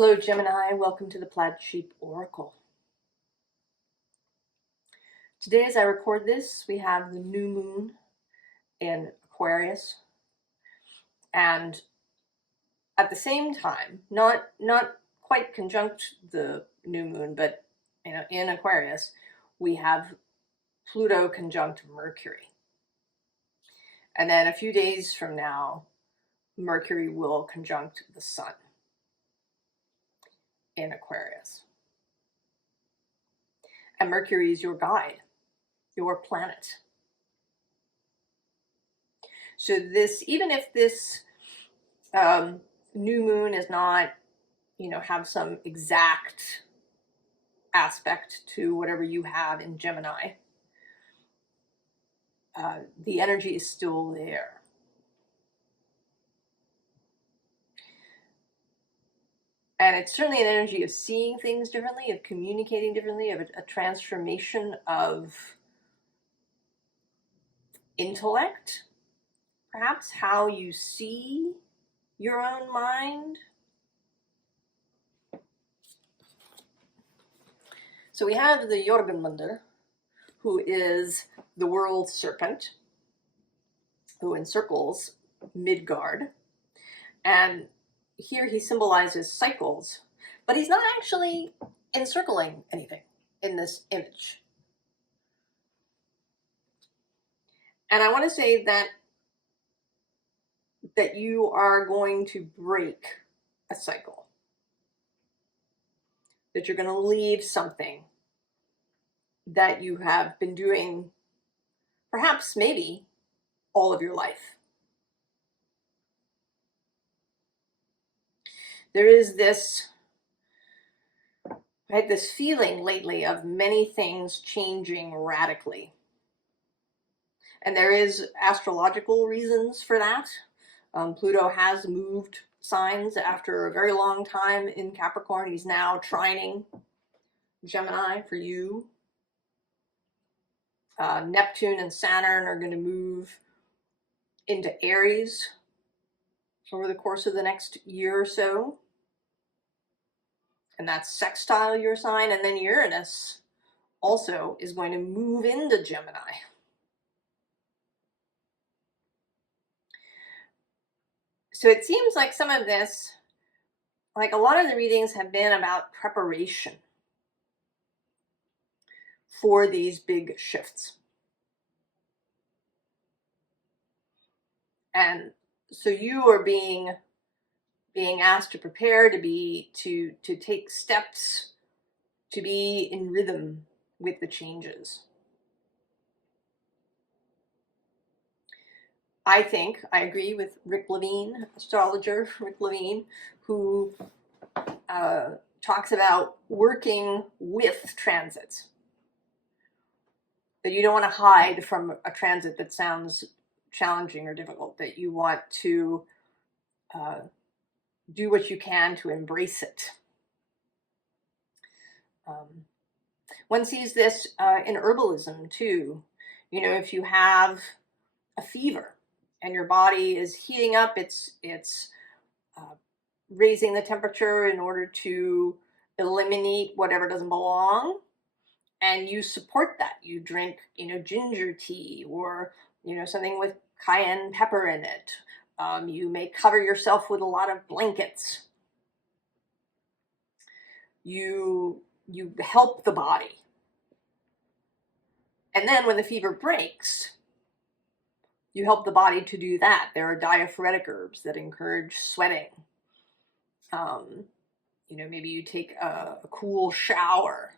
Hello, Gemini. Welcome to the Plaid Sheep Oracle. Today, as I record this, we have the new moon in Aquarius, and at the same time, not quite conjunct the new moon, but in Aquarius, we have Pluto conjunct Mercury, and then a few days from now, Mercury will conjunct the Sun in Aquarius, and Mercury is your guide, your planet. So this, even if this new moon is not, have some exact aspect to whatever you have in Gemini, the energy is still there. And it's certainly an energy of seeing things differently, of communicating differently, of a transformation of intellect, perhaps how you see your own mind. So we have the Jorgenmunder, who is the world serpent, who encircles Midgard. And here he symbolizes cycles, but he's not actually encircling anything in this image. And I want to say that you are going to break a cycle, that you're going to leave something that you have been doing, perhaps maybe all of your life. There is this, I had this feeling lately of many things changing radically. And there is astrological reasons for that. Pluto has moved signs after a very long time in Capricorn. He's now trining Gemini for you. Neptune and Saturn are going to move into Aries over the course of the next year or so. And that's sextile your sign. And then Uranus also is going to move into Gemini. So it seems like some of this, like a lot of the readings have been about preparation for these big shifts. And so you are being asked to prepare, to take steps, to be in rhythm with the changes. I agree with Rick Levine, astrologer Rick Levine, who talks about working with transits. That you don't want to hide from a transit that sounds challenging or difficult, that you want to do what you can to embrace it. One sees this in herbalism too. If you have a fever and your body is heating up, it's raising the temperature in order to eliminate whatever doesn't belong, and you support that. You drink, ginger tea or, something with cayenne pepper in it. You may cover yourself with a lot of blankets. You help the body. And then when the fever breaks, you help the body to do that. There are diaphoretic herbs that encourage sweating. Maybe you take a cool shower.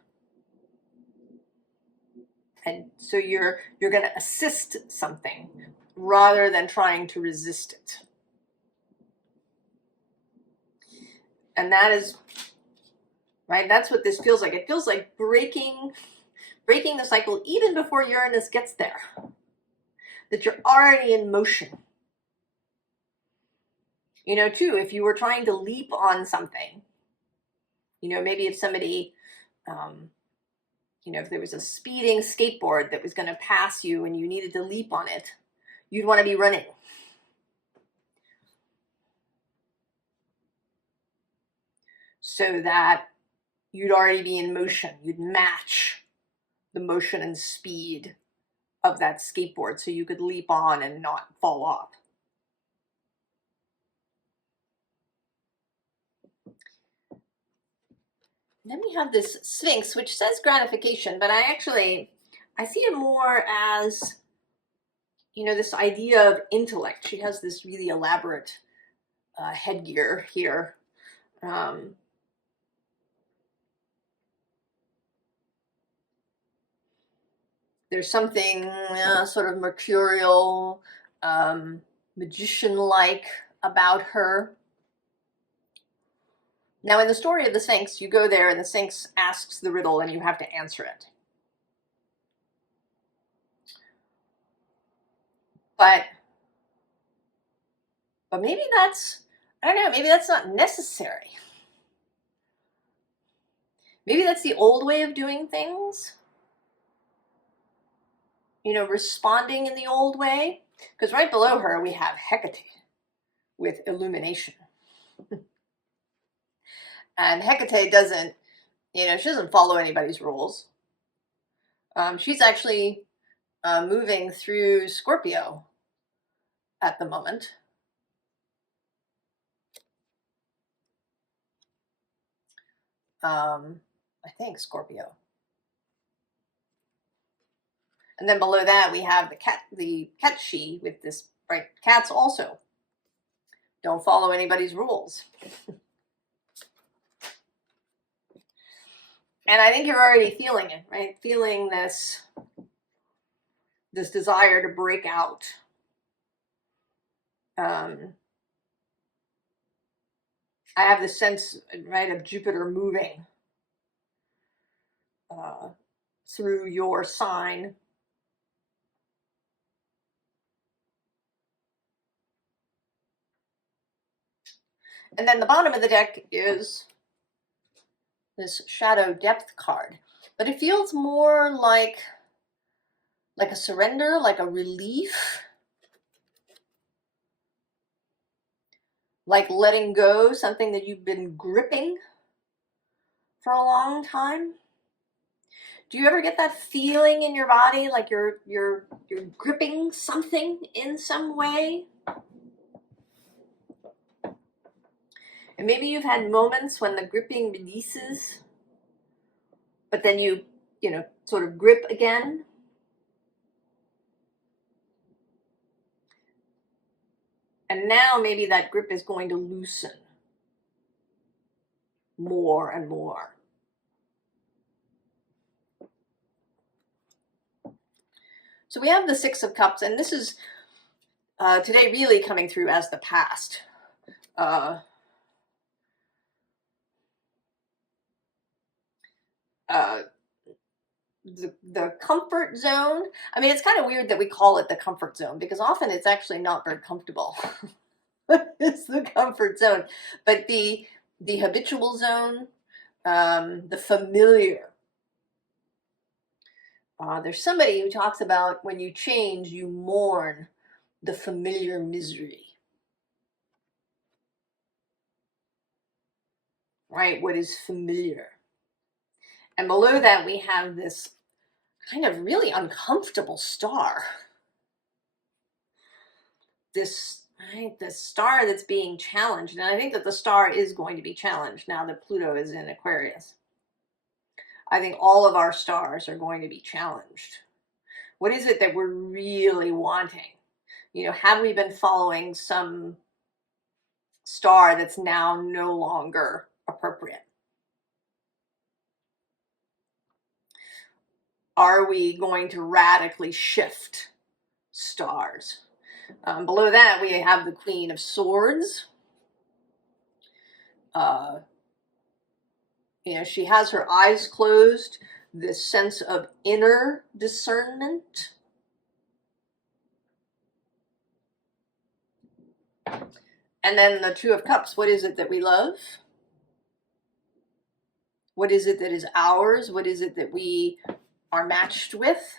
And so you're going to assist something rather than trying to resist it. And that is, right, that's what this feels like. It feels like breaking the cycle even before Uranus gets there. That you're already in motion. Too, if you were trying to leap on something, maybe if somebody, if there was a speeding skateboard that was going to pass you and you needed to leap on it, you'd want to be running. so that you'd already be in motion. You'd match the motion and speed of that skateboard so you could leap on and not fall off. Then we have this Sphinx, which says gratification, but I see it more as, you know, this idea of intellect. She has this really elaborate headgear here. There's something sort of mercurial, magician-like about her. Now, in the story of the Sphinx, you go there and the Sphinx asks the riddle and you have to answer it. But maybe that's, I don't know, maybe that's not necessary. Maybe that's the old way of doing things. You know, responding in the old way. Because right below her, we have Hecate with illumination. And Hecate doesn't, you know, she doesn't follow anybody's rules. She's actually moving through Scorpio at the moment. I think Scorpio. And then below that we have the Ketchi with this bright cats also. Don't follow anybody's rules. And I think you're already feeling it, right? Feeling this desire to break out. I have the sense, right, of Jupiter moving through your sign. And then the bottom of the deck is this shadow depth card. But it feels more like a surrender, like a relief. Like letting go, something that you've been gripping for a long time. Do you ever get that feeling in your body like you're gripping something in some way? And maybe you've had moments when the gripping releases, but then you know, sort of grip again. And now maybe that grip is going to loosen more and more. So we have the Six of Cups, and this is today really coming through as the past. The comfort zone. I mean, it's kind of weird that we call it the comfort zone because often it's actually not very comfortable. It's the comfort zone, but the habitual zone, the familiar. There's somebody who talks about when you change, you mourn the familiar misery. Right? What is familiar? And below that, we have this kind of really uncomfortable star. This star that's being challenged. And I think that the star is going to be challenged now that Pluto is in Aquarius. I think all of our stars are going to be challenged. What is it that we're really wanting? You know, have we been following some star that's now no longer appropriate? Are we going to radically shift stars? Below that, we have the Queen of Swords. You know, she has her eyes closed, this sense of inner discernment. And then the Two of Cups, what is it that we love? What is it that is ours? What is it that we are matched with?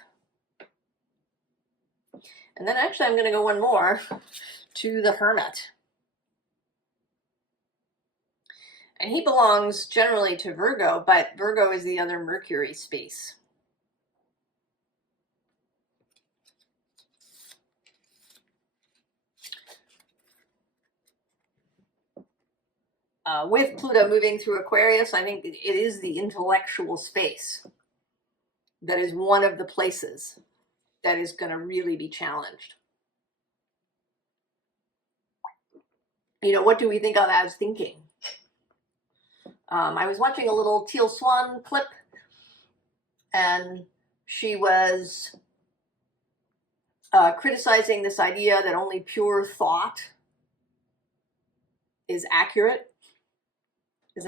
And then actually I'm going to go one more to the Hermit. And he belongs generally to Virgo, but Virgo is the other Mercury space. With Pluto moving through Aquarius, I think it is the intellectual space that is one of the places that is going to really be challenged. You know, what do we think of as thinking? I was watching a little Teal Swan clip, and she was criticizing this idea that only pure thought is an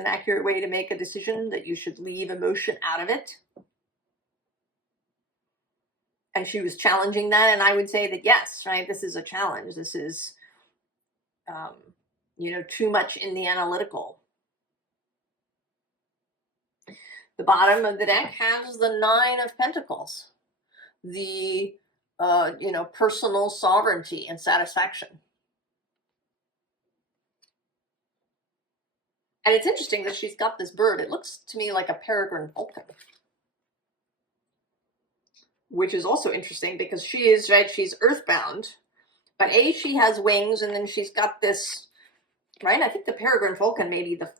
accurate way to make a decision, that you should leave emotion out of it. And she was challenging that, and I would say that yes, right, this is a challenge. This is, you know, too much in the analytical. The bottom of the deck has the Nine of Pentacles, the, you know, personal sovereignty and satisfaction. And it's interesting that she's got this bird. It looks to me like a peregrine falcon, which is also interesting because she is, right, she's earthbound, but she has wings, and then she's got this, right, I think the peregrine falcon may be the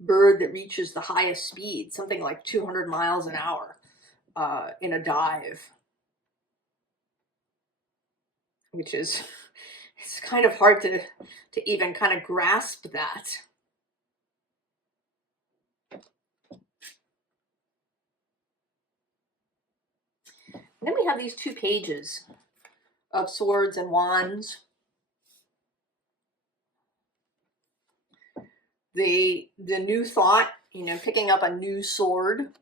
bird that reaches the highest speed, something like 200 miles an hour in a dive, which is, it's kind of hard to even kind of grasp that. And then we have these two pages of swords and wands. The new thought, you know, picking up a new sword,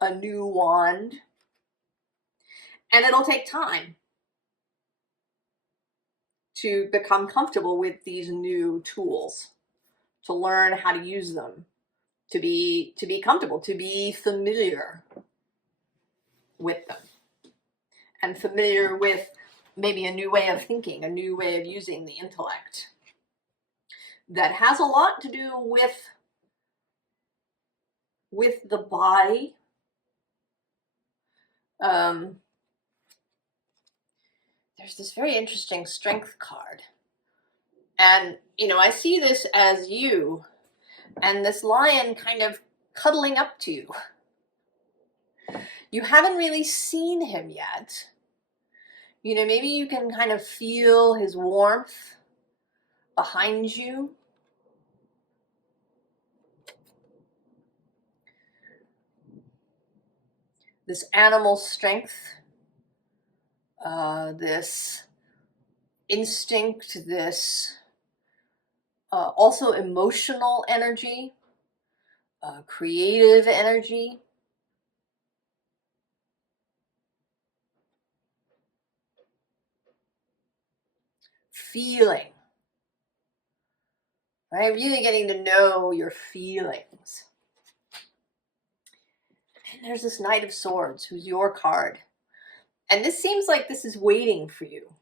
a new wand, and it'll take time to become comfortable with these new tools, to learn how to use them, to be comfortable, to be familiar with them, and familiar with maybe a new way of thinking, a new way of using the intellect. That has a lot to do with the body. There's this very interesting strength card. And, you know, I see this as you and this lion kind of cuddling up to you. You haven't really seen him yet. You know, maybe you can kind of feel his warmth behind you. This animal strength, this instinct, this also emotional energy, creative energy. Feeling, right? Really getting to know your feelings. And there's this Knight of Swords, who's your card. And this seems like this is waiting for you.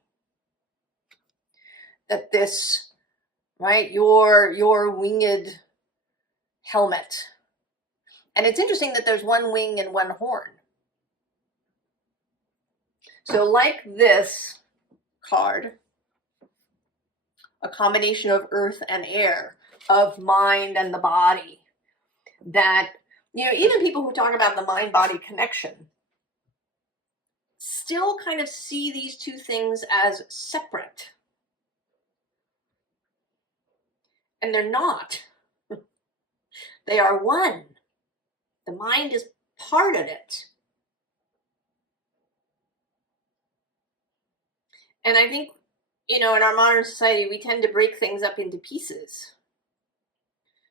That this, right, your winged helmet. And it's interesting that there's one wing and one horn. So like this card, a combination of earth and air, of mind and the body, that, you know, even people who talk about the mind-body connection still kind of see these two things as separate. And they're not. They are one. The mind is part of it. And I think, you know, in our modern society, we tend to break things up into pieces,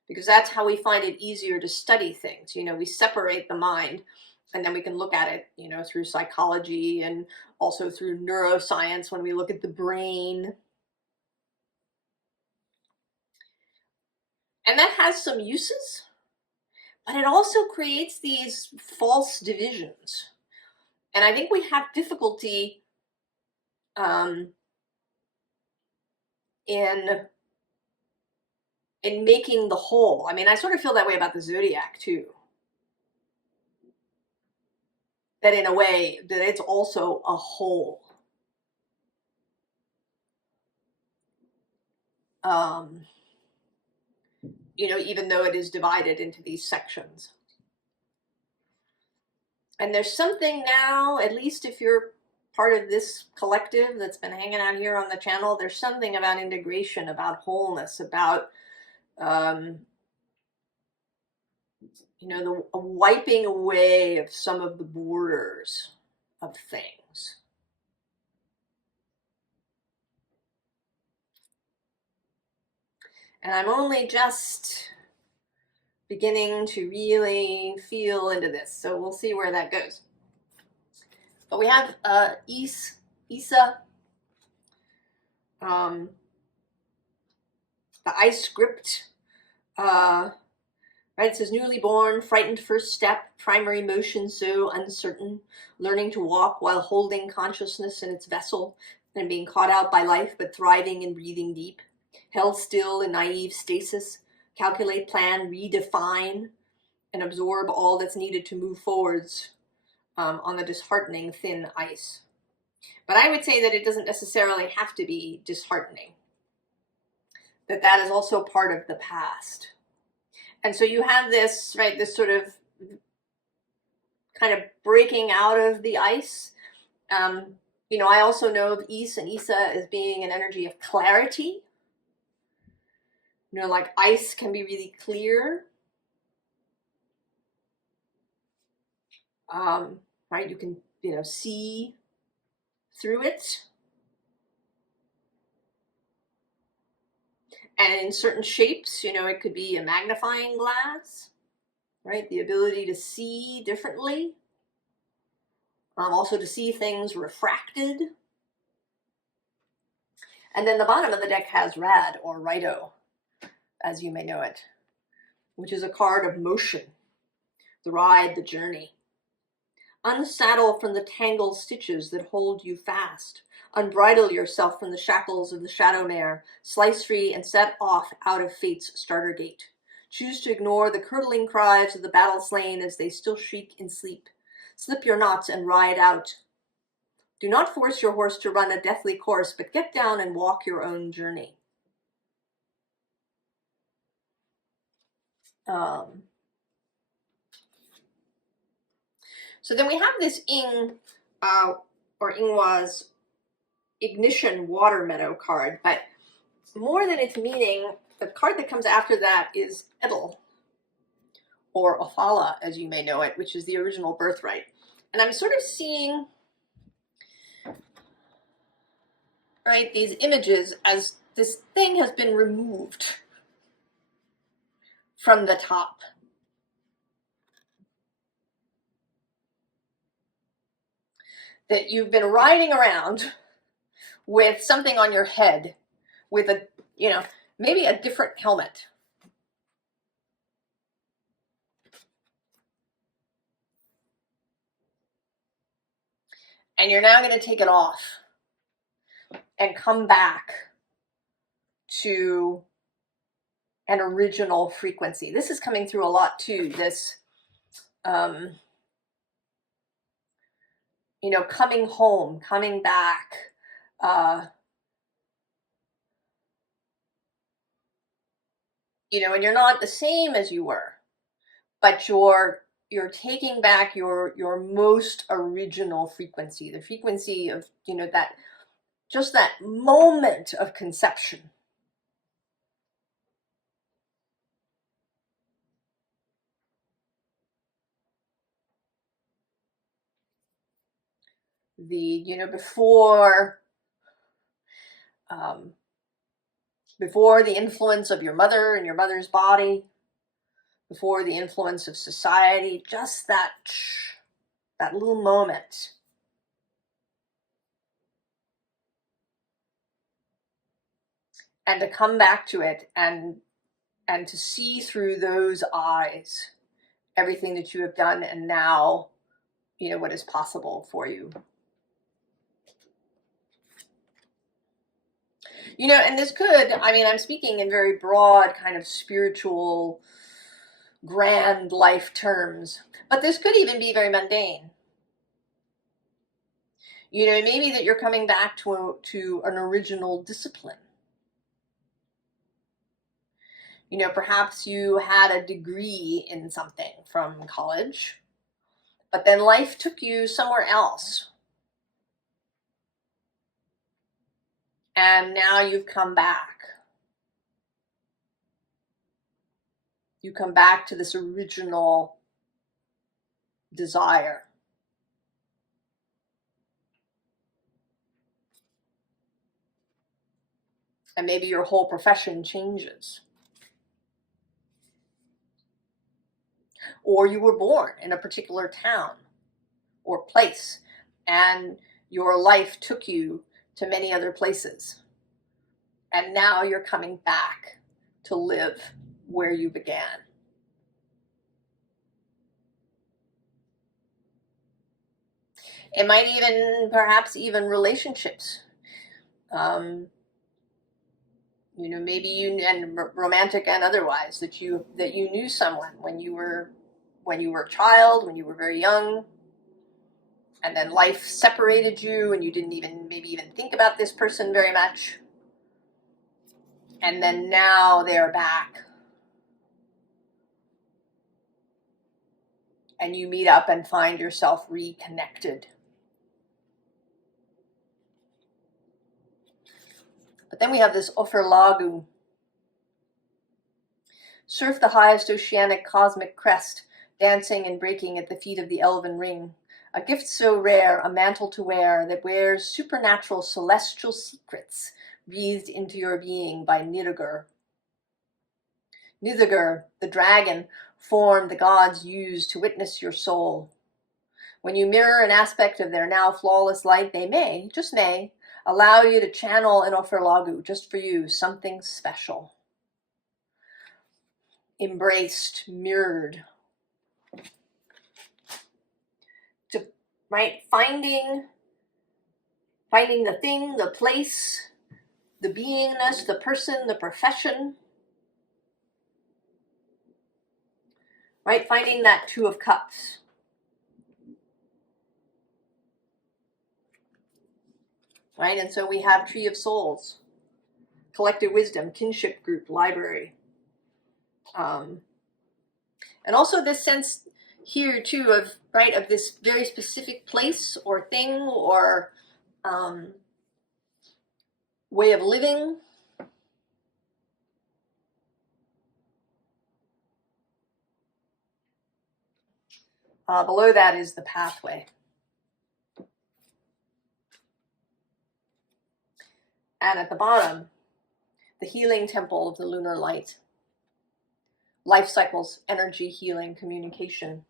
because that's how we find it easier to study things. You know, we separate the mind, and then we can look at it, you know, through psychology and also through neuroscience when we look at the brain. And that has some uses, but it also creates these false divisions. And I think we have difficulty in in making the whole. I mean, I sort of feel that way about the zodiac too. That in a way, that it's also a whole. You know, even though it is divided into these sections. And there's something now, at least if you're part of this collective that's been hanging out here on the channel, there's something about integration, about wholeness, about, you know, the wiping away of some of the borders of things. And I'm only just beginning to really feel into this, so we'll see where that goes. But we have Issa, the ice script, right? It says newly born, frightened first step, primary motion so uncertain, learning to walk while holding consciousness in its vessel and being caught out by life, but thriving and breathing deep, held still in naive stasis, calculate, plan, redefine, and absorb all that's needed to move forwards on the disheartening thin ice. But I would say that it doesn't necessarily have to be disheartening, that is also part of the past. And so you have this, right, this sort of kind of breaking out of the ice. You know, I also know of Issa as being an energy of clarity. You know, like ice can be really clear. Right, you can, you know, see through it. And in certain shapes, you know, it could be a magnifying glass, right? The ability to see differently. Also to see things refracted. And then the bottom of the deck has Rad, or Rido, as you may know it, which is a card of motion, the ride, the journey. Unsaddle from the tangled stitches that hold you fast. Unbridle yourself from the shackles of the shadow mare. Slice free and set off out of fate's starter gate. Choose to ignore the curdling cries of the battle slain as they still shriek in sleep. Slip your knots and ride out. Do not force your horse to run a deathly course, but get down and walk your own journey. So then we have this or Ingwa's Ignition Water Meadow card, but more than its meaning, the card that comes after that is Edel, or Othala, as you may know it, which is the original birthright. And I'm sort of seeing, right, these images as this thing has been removed from the top. That you've been riding around with something on your head, with a, you know, maybe a different helmet. And you're now going to take it off and come back to an original frequency. This is coming through a lot too, this, you know, coming home, coming back, you know, and you're not the same as you were, but you're taking back your most original frequency, the frequency of, you know, that, just that moment of conception. The, you know, before the influence of your mother and your mother's body, before the influence of society, just that little moment. And to come back to it and to see through those eyes everything that you have done, and now, you know, what is possible for you. You know, and this could, I mean, I'm speaking in very broad kind of spiritual, grand life terms, but this could even be very mundane. You know, maybe that you're coming back to an original discipline. You know, perhaps you had a degree in something from college, but then life took you somewhere else. And now you've come back. You come back to this original desire. And maybe your whole profession changes. Or you were born in a particular town or place, and your life took you to many other places. And now you're coming back to live where you began. It might even, perhaps even relationships. You know, maybe you, and romantic and otherwise, that you knew someone when you were a child, when you were very young, and then life separated you, and you didn't even think about this person very much, and then now they're back, and you meet up and find yourself reconnected. But then we have this Offerlagu. Surf the highest oceanic cosmic crest, dancing and breaking at the feet of the elven ring. A gift so rare, a mantle to wear, that wears supernatural celestial secrets breathed into your being by Nidhoggur. Nidhoggur, the dragon, form the gods use to witness your soul. When you mirror an aspect of their now flawless light, they may, just may, allow you to channel an Offerlagu just for you, something special. Embraced, mirrored. Right? Finding the thing, the place, the beingness, the person, the profession. Right? Finding that Two of Cups. Right? And so we have Tree of Souls, Collective Wisdom, Kinship Group, Library. And also this sense here too of, right, of this very specific place or thing or way of living. Below that is the pathway. And at the bottom, the healing temple of the lunar light. Life cycles, energy, healing, communication.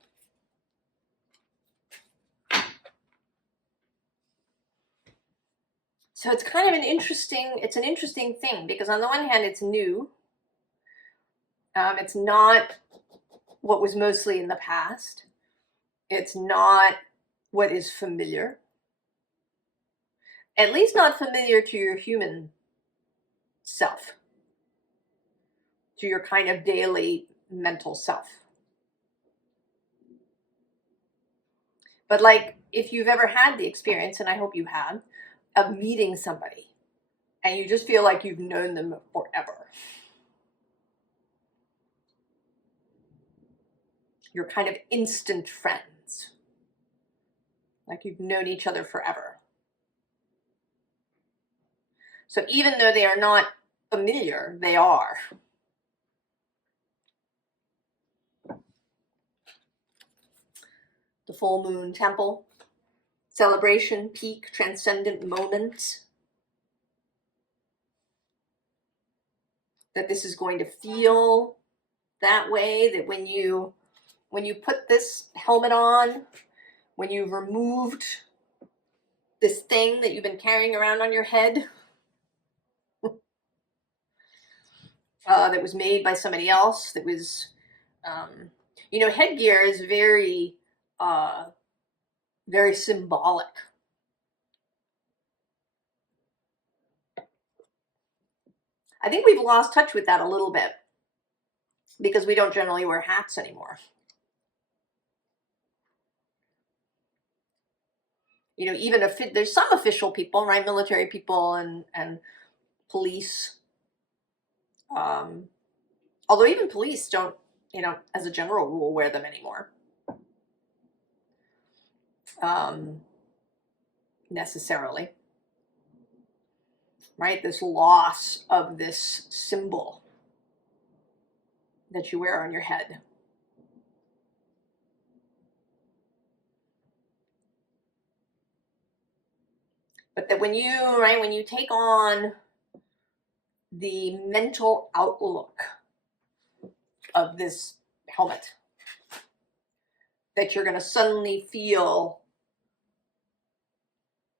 So it's kind of an interesting thing, because on the one hand, it's new. It's not what was mostly in the past. It's not what is familiar. At least not familiar to your human self, to your kind of daily mental self. But like, if you've ever had the experience, and I hope you have, of meeting somebody and you just feel like you've known them forever. You're kind of instant friends. Like you've known each other forever. So even though they are not familiar, they are. The full moon temple. Celebration, peak, transcendent moment. That this is going to feel that way, that when you put this helmet on, when you've removed this thing that you've been carrying around on your head, that was made by somebody else, that was, headgear is very, very symbolic. I think we've lost touch with that a little bit because we don't generally wear hats anymore. You know, even if there's some official people, right? Military people and police. Although even police don't, you know, as a general rule, wear them anymore. Necessarily. Right? This loss of this symbol that you wear on your head. But that when you take on the mental outlook of this helmet, that you're going to suddenly feel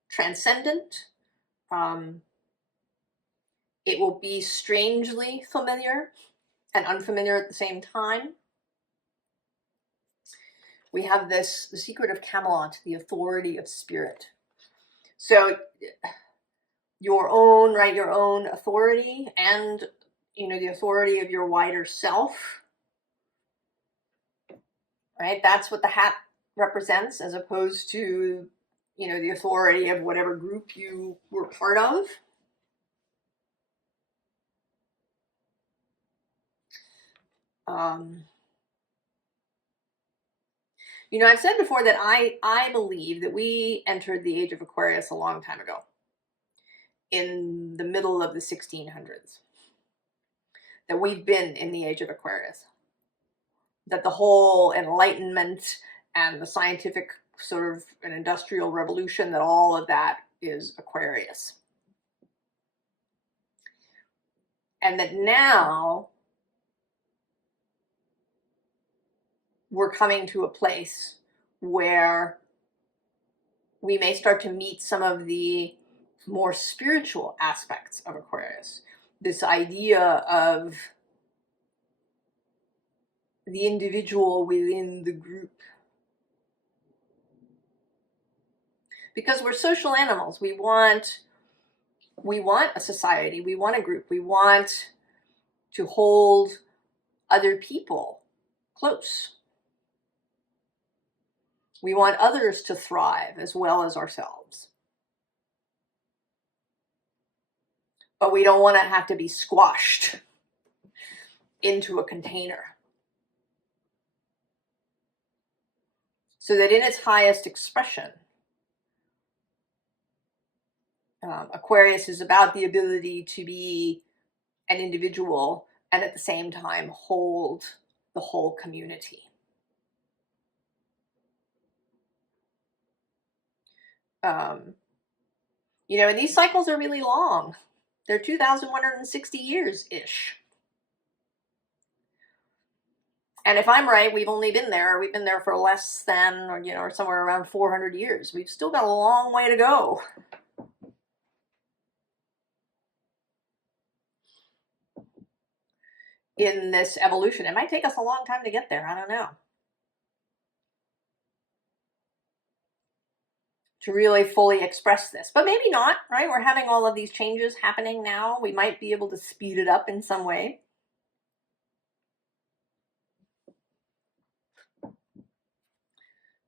transcendent. It will be strangely familiar and unfamiliar at the same time. We have this, the secret of Camelot, the authority of spirit. So your own, right, your own authority and, you know, the authority of your wider self, right? That's what the hat represents, as opposed to, you know, the authority of whatever group you were part of. You know, I've said before that I believe that we entered the age of Aquarius a long time ago, in the middle of the 1600s, that we've been in the age of Aquarius, that the whole Enlightenment and the scientific sort of an industrial revolution, that all of that is Aquarius. And that now we're coming to a place where we may start to meet some of the more spiritual aspects of Aquarius. This idea of the individual within the group. Because we're social animals. We want a society, we want a group, we want to hold other people close. We want others to thrive as well as ourselves. But we don't want to have to be squashed into a container. So that in its highest expression, Aquarius is about the ability to be an individual and at the same time hold the whole community. You know, and these cycles are really long. They're 2,160 years-ish. And if I'm right, we've been there for less than, or, you know, or somewhere around 400 years. We've still got a long way to go. In this evolution. It might take us a long time to get there. I don't know. To really fully express this. But maybe not, right? We're having all of these changes happening now. We might be able to speed it up in some way.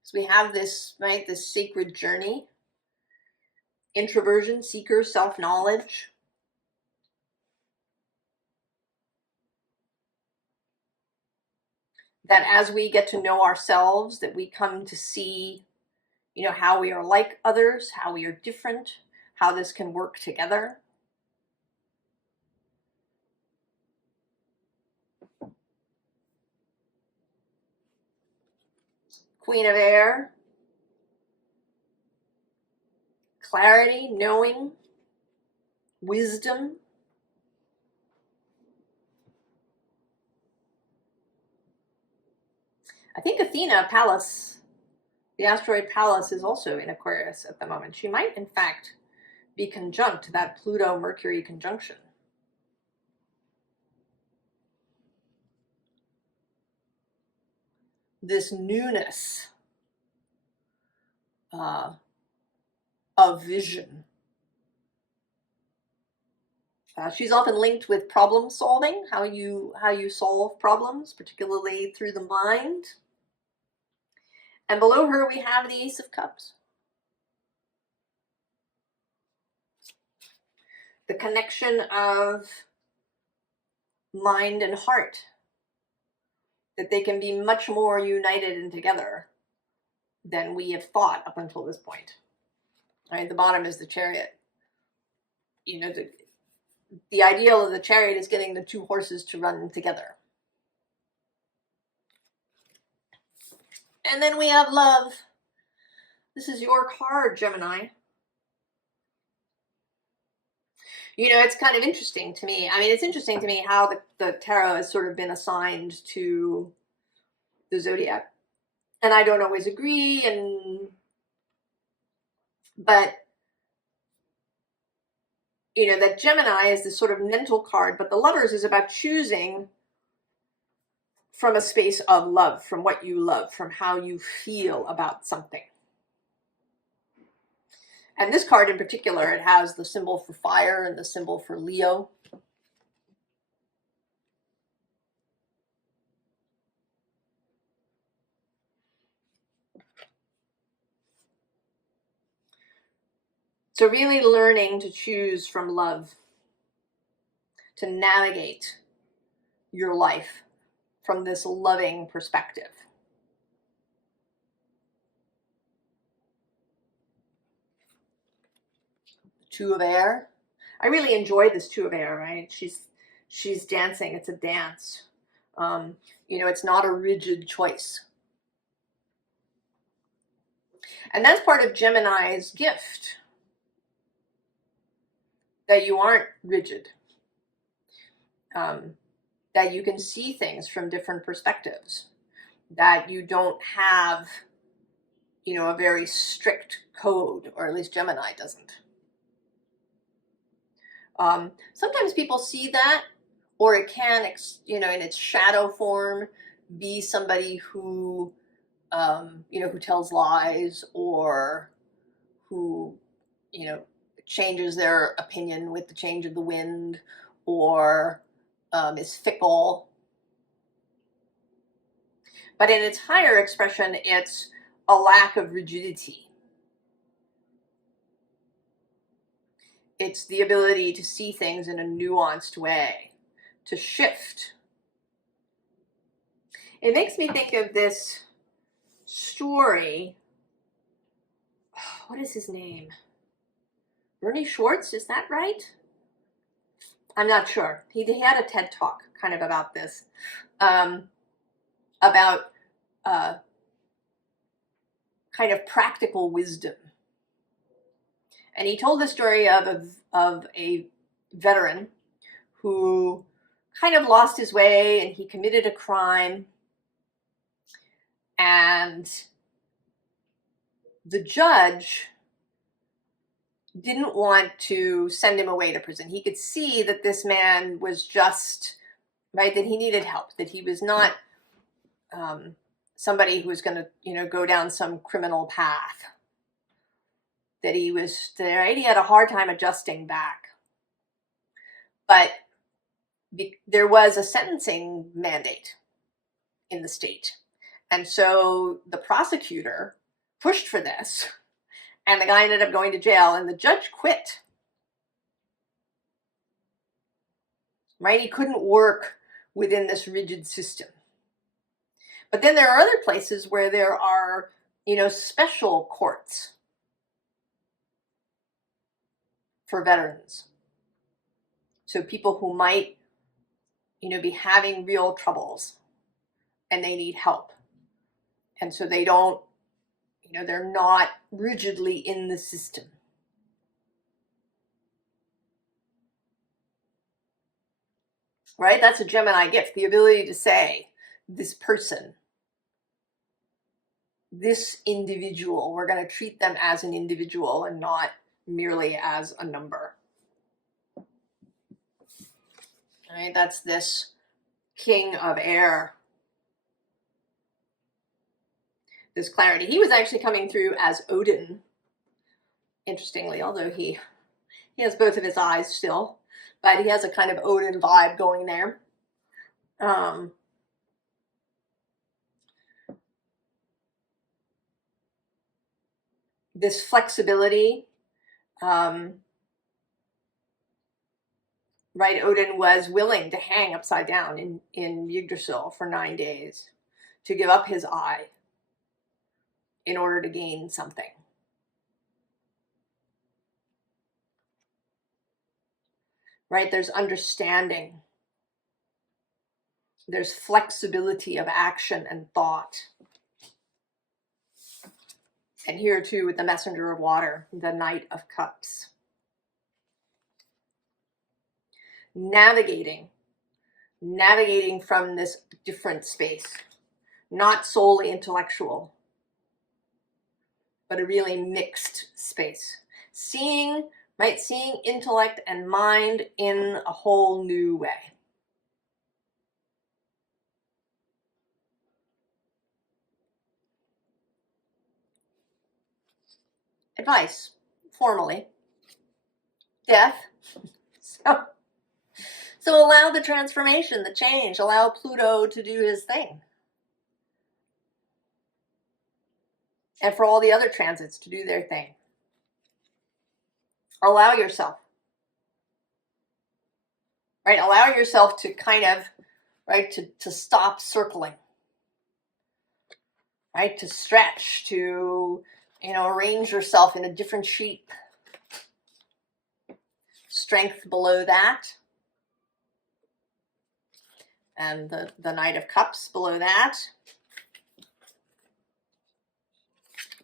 So we have this, right, this sacred journey. Introversion, seeker, self-knowledge. That as we get to know ourselves, that we come to see, you know, how we are like others, how we are different, how this can work together. Queen of Air. Clarity, knowing, wisdom. I think Athena, Pallas, the asteroid Pallas, is also in Aquarius at the moment. She might, in fact, be conjunct that Pluto-Mercury conjunction. This newness of vision, She's often linked with problem solving, how you solve problems, particularly through the mind. And below her we have the Ace of Cups. The connection of mind and heart, that they can be much more united and together than we have thought up until this point. All right, the bottom is the Chariot. You know, the ideal of the Chariot is getting the two horses to run together. And then we have Love. This is your card, Gemini. You know, it's kind of interesting to me. I mean, it's interesting to me how the tarot has sort of been assigned to the zodiac. And I don't always agree, but you know, that Gemini is this sort of mental card, but the Lovers is about choosing from a space of love, from what you love, from how you feel about something. And this card in particular, it has the symbol for fire and the symbol for Leo. So really learning to choose from love, to navigate your life from this loving perspective. Two of Air. I really enjoyed this Two of Air, right? She's dancing. It's a dance. You know, it's not a rigid choice. And that's part of Gemini's gift, that you aren't rigid, that you can see things from different perspectives, that you don't have, you know, a very strict code, or at least Gemini doesn't. Sometimes people see that, or it can, you know, in its shadow form, be somebody who, you know, who tells lies, or who, you know, changes their opinion with the change of the wind, or is fickle. But in its higher expression, it's a lack of rigidity. It's the ability to see things in a nuanced way, to shift. It makes me think of this story. What is his name? Bernie Schwartz, is that right? I'm not sure. He had a TED Talk kind of about this, about kind of practical wisdom. And he told the story of a veteran who kind of lost his way, and he committed a crime. And the judge didn't want to send him away to prison. He could see that this man was just, right, that he needed help, that he was not somebody who was going to, you know, go down some criminal path, that he was, right, he had a hard time adjusting back. But there was a sentencing mandate in the state. And so the prosecutor pushed for this, and the guy ended up going to jail, and the judge quit. Right? He couldn't work within this rigid system. But then there are other places where there are, you know, special courts for veterans. So people who might, you know, be having real troubles and they need help. And so they don't, you know, they're not rigidly in the system. Right? That's a Gemini gift, the ability to say, this person, this individual, we're going to treat them as an individual and not merely as a number. All right, that's this King of Air. This clarity. He was actually coming through as Odin, interestingly, although he has both of his eyes still. but he has a kind of Odin vibe going there. This flexibility, right? Odin was willing to hang upside down in Yggdrasil for 9 days to give up his eye in order to gain something. Right? There's understanding. There's flexibility of action and thought. And here too with the messenger of water, the Knight of Cups. Navigating from this different space, not solely intellectual, but a really mixed space. Seeing intellect and mind in a whole new way. Advice, formally. Death. So allow the transformation, the change. Allow Pluto to do his thing. And for all the other transits to do their thing. Allow yourself. Right? Allow yourself to kind of, right, to stop circling. Right? To stretch, to, arrange yourself in a different shape. Strength below that. And the Knight of Cups below that.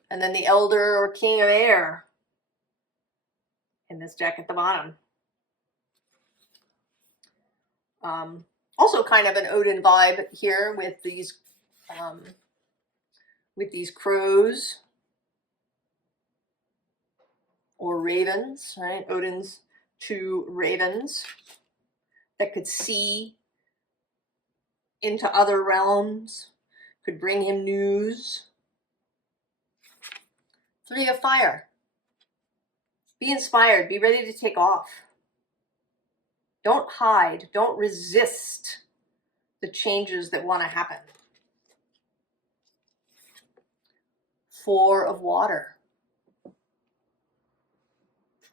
And then the Elder or King of Air in this deck at the bottom. Also kind of an Odin vibe here with these crows or ravens, right? Odin's 2 ravens that could see into other realms, could bring him news. 3 of Fire. Be inspired, be ready to take off. Don't hide, don't resist the changes that want to happen. 4 of Water.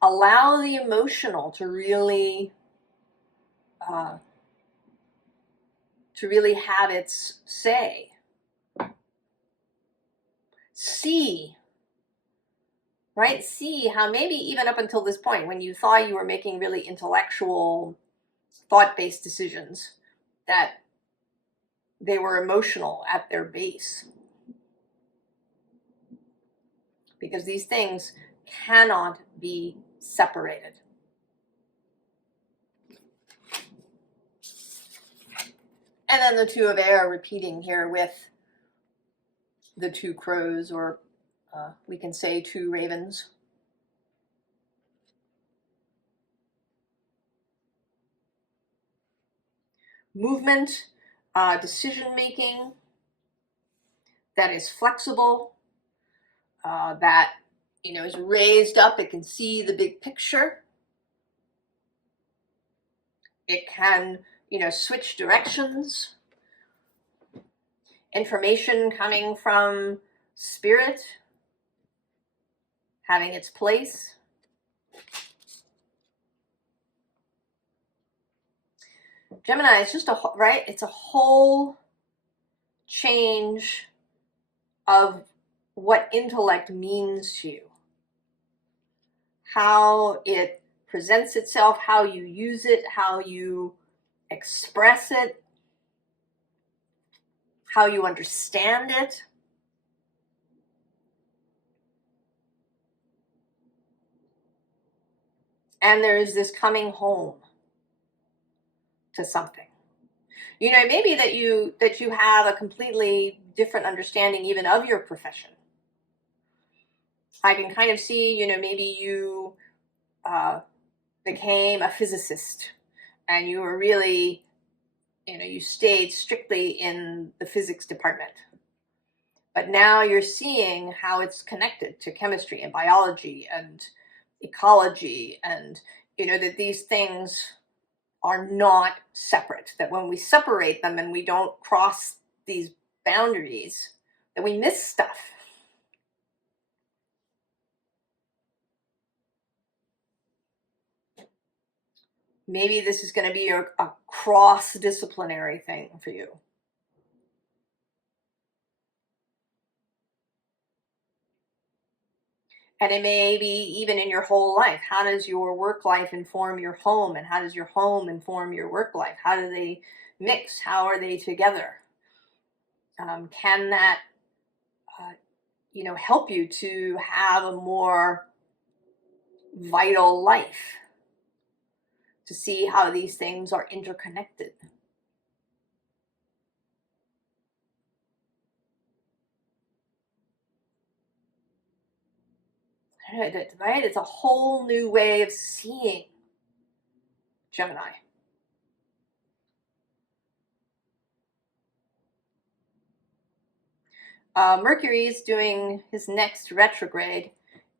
Allow the emotional to really have its say. See, right? See how maybe even up until this point, when you thought you were making really intellectual, thought-based decisions, that they were emotional at their base. Because these things cannot be separated. And then the 2 of Air repeating here with the 2 crows, or we can say 2 ravens. Movement, decision-making that is flexible, that is raised up. It can see the big picture. It can switch directions. Information coming from spirit, having its place. Gemini, it's just it's a whole change of what intellect means to you. How it presents itself, how you use it, how you express it, how you understand it. And there is this coming home to something. Maybe that you have a completely different understanding even of your profession. I can kind of see, maybe you became a physicist and you were really, you stayed strictly in the physics department. But now you're seeing how it's connected to chemistry and biology and ecology, and that these things are not separate, that when we separate them and we don't cross these boundaries, that we miss stuff. Maybe this is going to be a cross-disciplinary thing for you. And it may be even in your whole life. How does your work life inform your home? And how does your home inform your work life? How do they mix? How are they together? Can that, help you to have a more vital life? To see how these things are interconnected. Right? It's a whole new way of seeing Gemini. Mercury is doing his next retrograde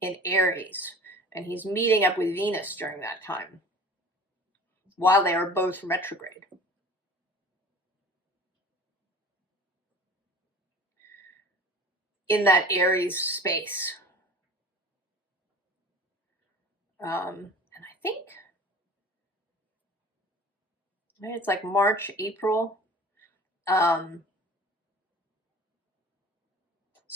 in Aries, and he's meeting up with Venus during that time, while they are both retrograde. In that Aries space. And I think it's like March, April. So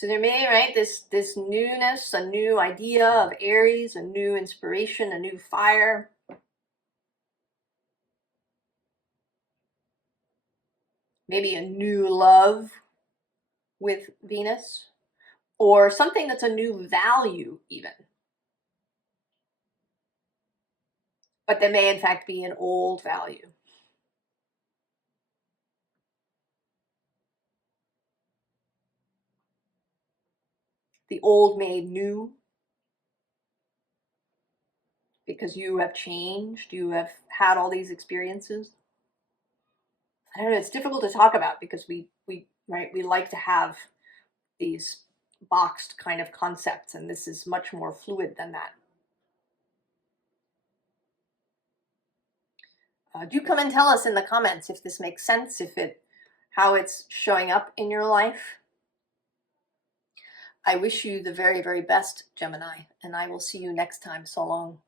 there may, right, this newness, a new idea of Aries, a new inspiration, a new fire. Maybe a new love with Venus, or something that's a new value even. But that may in fact be an old value. The old made new, because you have changed, you have had all these experiences. I don't know, it's difficult to talk about because we like to have these boxed kind of concepts, and this is much more fluid than that. Do come and tell us in the comments if this makes sense, how it's showing up in your life. I wish you the very, very best, Gemini, and I will see you next time. So long.